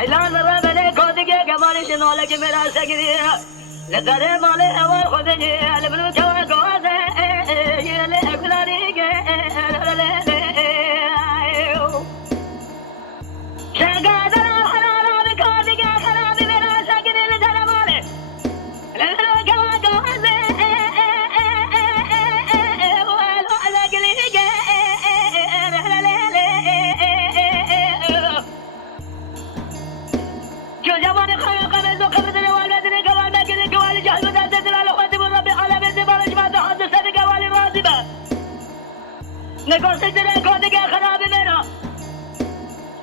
اعلان ربنا كودك كمان شنو لك مرا سكري لترى مال هوا خدني البلو كوا كوا يلي أكلاري شجادنا حلالا بكودك خراب مرا سكري لترى مال البلو كوا كوا نقص ترى كودك خراب منا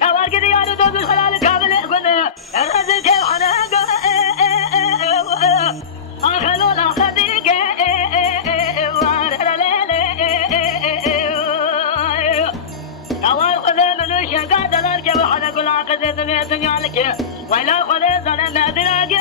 أول كذي أنا دوب الخلال كامل كنا الرزق كيف أنا أخلو لا خديك أول خذ من الشقاد الأرجع وحنا كل عقد ثمانية لك ولا خذ ظلم ذراك